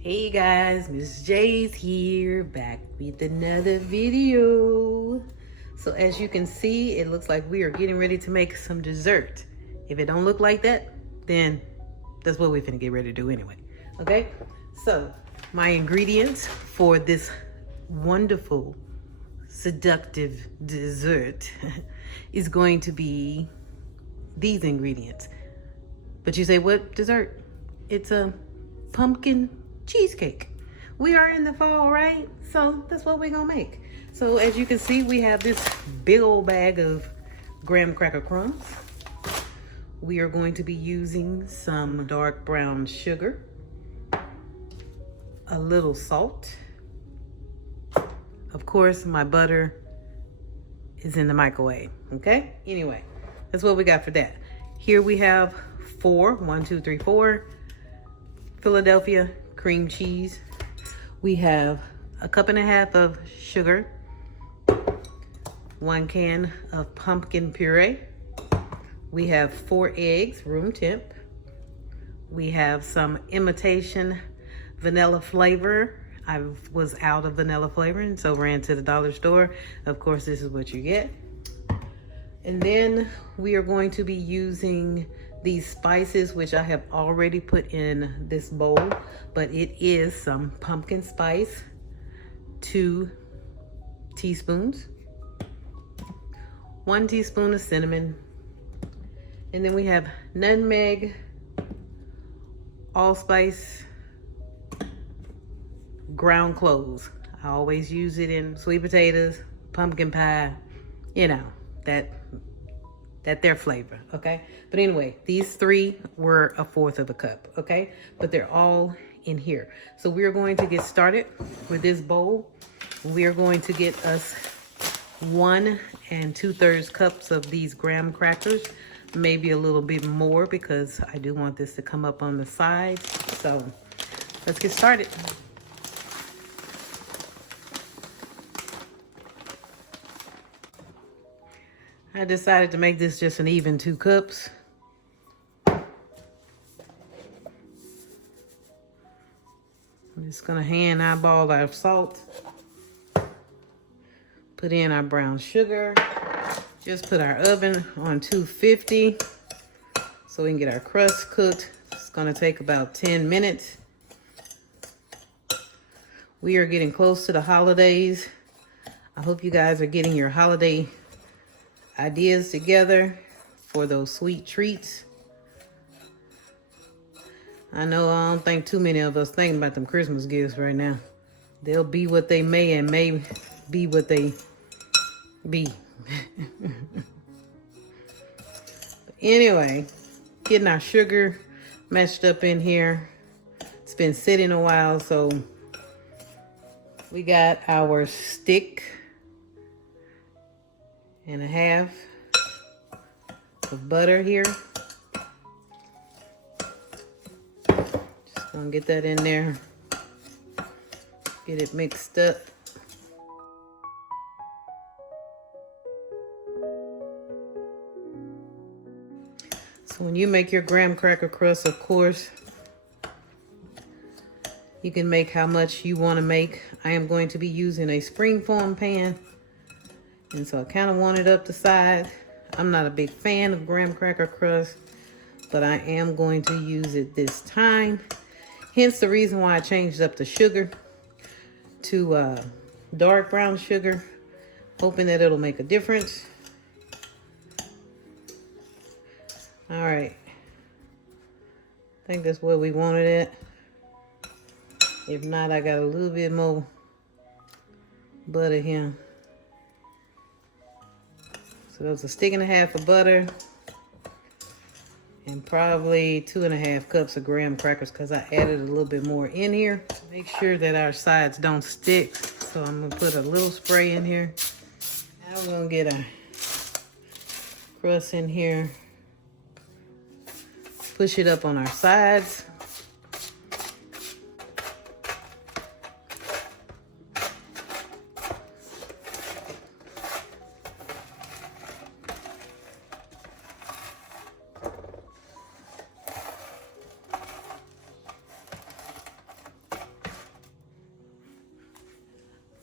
Hey guys, Miss J's here, back with another video. So as you can see, it looks like we are getting ready to make some dessert. If it don't look like that, then that's what we're gonna get ready to do anyway. Okay, so my ingredients for this wonderful, seductive dessert is going to be these ingredients. But you say, what dessert? It's a pumpkin cheesecake. We are in the fall, right? So that's what we're gonna make. So as you can see, we have this big old bag of graham cracker crumbs. We are going to be using some dark brown sugar, a little salt. Of course, my butter is in the microwave, okay? Anyway, that's what we got for that. Here we have four Philadelphia cream cheese. We have a cup and a half of sugar, 1 can of pumpkin puree. We have 4 eggs, room temp. We have some imitation vanilla flavor. I was out of vanilla flavor and so ran to the dollar store. Of course, this is what you get. And then we are going to be using these spices, which I have already put in this bowl, but it is some pumpkin spice, 2 teaspoons, 1 teaspoon of cinnamon, and then we have nutmeg, allspice, ground cloves. I always use it in sweet potatoes, pumpkin pie, you know, that their flavor, okay? But anyway, these 3 were 1/4 of a cup, okay? But they're all in here. So we're going to get started with this bowl. We are going to get us 1 2/3 cups of these graham crackers, maybe a little bit more because I do want this to come up on the sides. So let's get started. I decided to make this just an even 2 cups. I'm just gonna hand eyeball our salt. Put in our brown sugar. Just put our oven on 250 so we can get our crust cooked. It's gonna take about 10 minutes. We are getting close to the holidays. I hope you guys are getting your holiday ideas together for those sweet treats. I know I don't think too many of us think about them Christmas gifts right now. They'll be what they may and may be what they be. Anyway, getting our sugar mashed up in here. It's been sitting a while, so we got our stick and a half of butter here. Just gonna get that in there, get it mixed up. So when you make your graham cracker crust, of course, you can make how much you want to make. I am going to be using a springform pan. And so I kind of want it up the side. I'm not a big fan of graham cracker crust, but I am going to use it this time. Hence the reason why I changed up the sugar to dark brown sugar, hoping that it'll make a difference. All right. I think that's where we wanted it. If not, I got a little bit more butter here. So that's a stick and a half of butter and probably 2.5 cups of graham crackers because I added a little bit more in here. Make sure that our sides don't stick. So I'm gonna put a little spray in here. Now we're gonna get our crust in here. Push it up on our sides.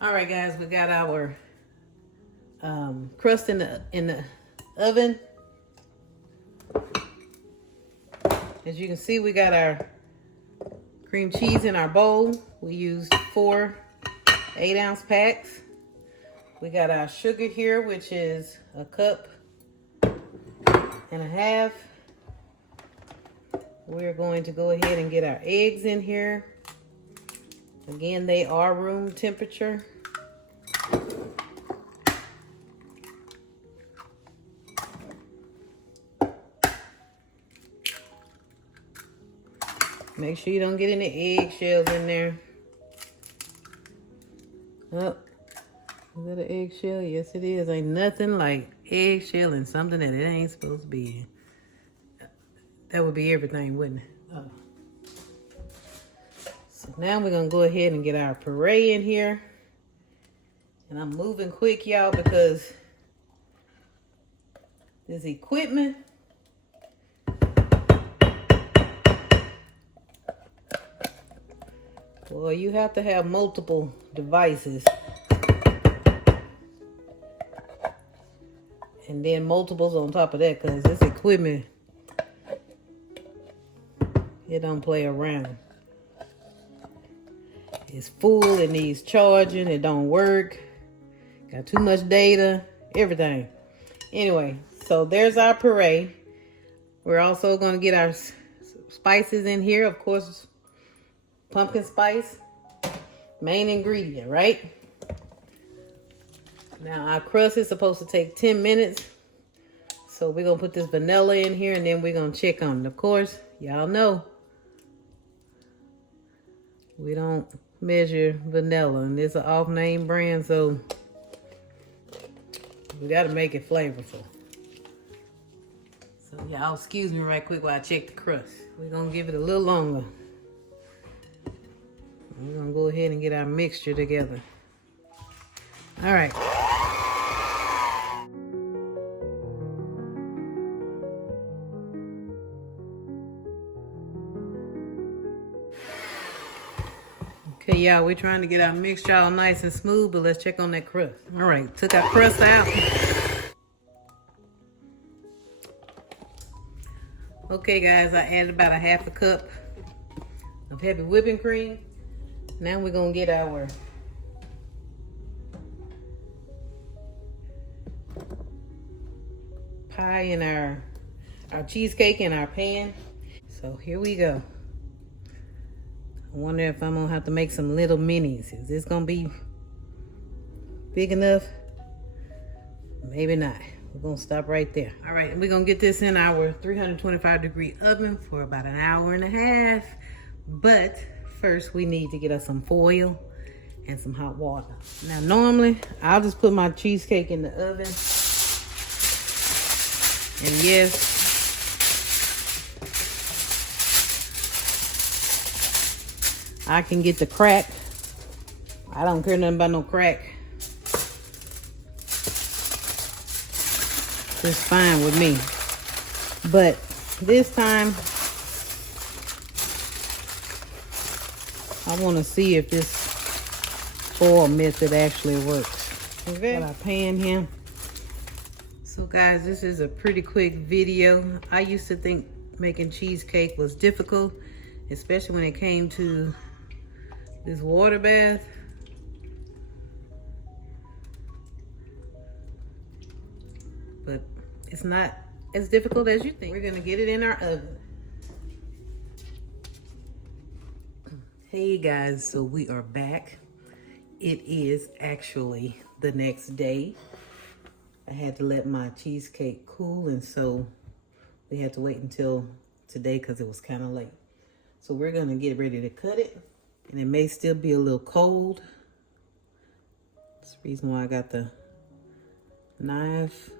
All right, guys, we got our crust in the oven. As you can see, we got our cream cheese in our bowl. We used 4 8-ounce packs. We got our sugar here, which is 1.5 cups. We're going to go ahead and get our eggs in here. Again, they are room temperature. Make sure you don't get any eggshells in there. Oh, is that an eggshell? Yes, it is. Ain't nothing like eggshell and something that it ain't supposed to be in. That would be everything, wouldn't it? Oh. So now we're going to go ahead and get our puree in here. And I'm moving quick, y'all, because this equipment well, you have to have multiple devices. And then multiples on top of that, because this equipment, it don't play around. It's full, it needs charging, it don't work. Got too much data, everything. Anyway, so there's our puree. We're also going to get our spices in here. Of course, pumpkin spice, main ingredient, right? Now our crust is supposed to take 10 minutes. So we're going to put this vanilla in here and then we're going to check on it. Of course, y'all know we don't measure vanilla, and it's an off-name brand, so we got to make it flavorful. So y'all excuse me right quick while I check the crust. We're going to give it a little longer. We're going to go ahead and get our mixture together. All right. Okay, y'all, we're trying to get our mixture all nice and smooth, but let's check on that crust. All right, took our crust out. Okay, guys, I added about 1/2 cup of heavy whipping cream. Now we're gonna get our pie and our cheesecake in our pan. So here we go. I wonder if I'm gonna have to make some little minis. Is this gonna be big enough? Maybe not. We're gonna stop right there. All right, and we're gonna get this in our 325-degree oven for about 1.5 hours. But first we need to get us some foil and some hot water. Now normally I'll just put my cheesecake in the oven. And yes, I can get the crack. I don't care nothing about no crack. It's fine with me. But this time, I want to see if this foil method actually works. Okay. Got our pan here. So guys, this is a pretty quick video. I used to think making cheesecake was difficult, especially when it came to this water bath. But it's not as difficult as you think. We're gonna get it in our oven. Hey guys, so we are back. It is actually the next day. I had to let my cheesecake cool, and so we had to wait until today because it was kind of late. So we're gonna get ready to cut it. And it may still be a little cold. That's the reason why I got the knife.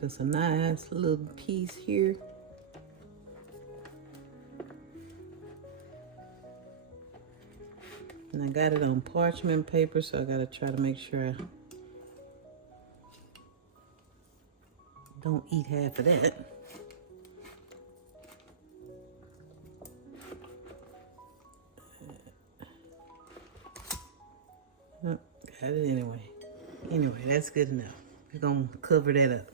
Get us a nice little piece here. And I got it on parchment paper, so I gotta try to make sure I don't eat half of that. Oh, got it anyway. Anyway, that's good enough. We're gonna cover that up.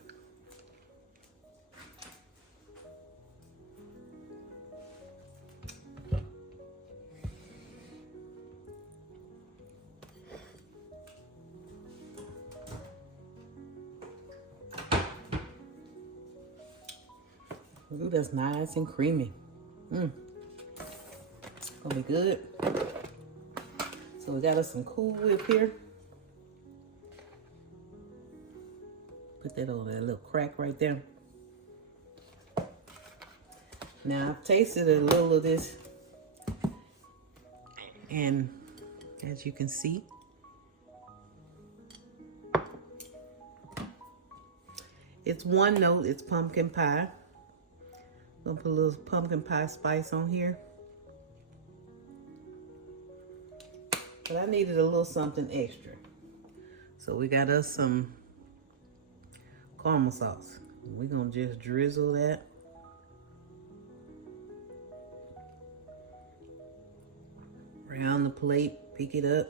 Ooh, that's nice and creamy. Gonna be good. So we got us some Cool Whip here. Put that on that little crack right there. Now I've tasted a little of this, and as you can see, it's one note, it's pumpkin pie. Gonna put a little pumpkin pie spice on here. But I needed a little something extra. So we got us some caramel sauce. We're gonna just drizzle that. Around the plate, pick it up.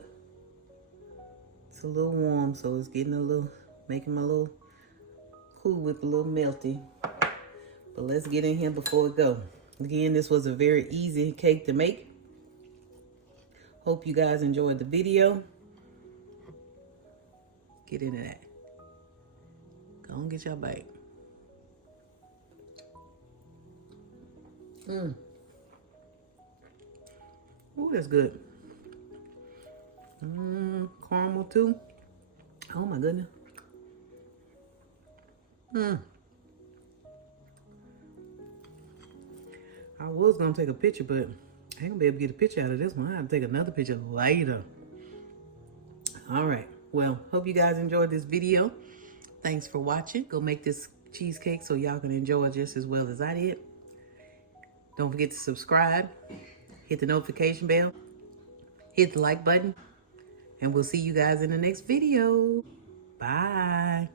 It's a little warm, so it's getting a little, making my little Cool Whip a little melty. But let's get in here before we go. Again, this was a very easy cake to make. Hope you guys enjoyed the video. Get into that. Go and get your bite. Ooh, that's good. Caramel too. Oh my goodness. I was gonna take a picture, but I ain't gonna be able to get a picture out of this one. I have to take another picture later. All right. Well, hope you guys enjoyed this video. Thanks for watching. Go make this cheesecake so y'all can enjoy it just as well as I did. Don't forget to subscribe, hit the notification bell, hit the like button, and we'll see you guys in the next video. Bye.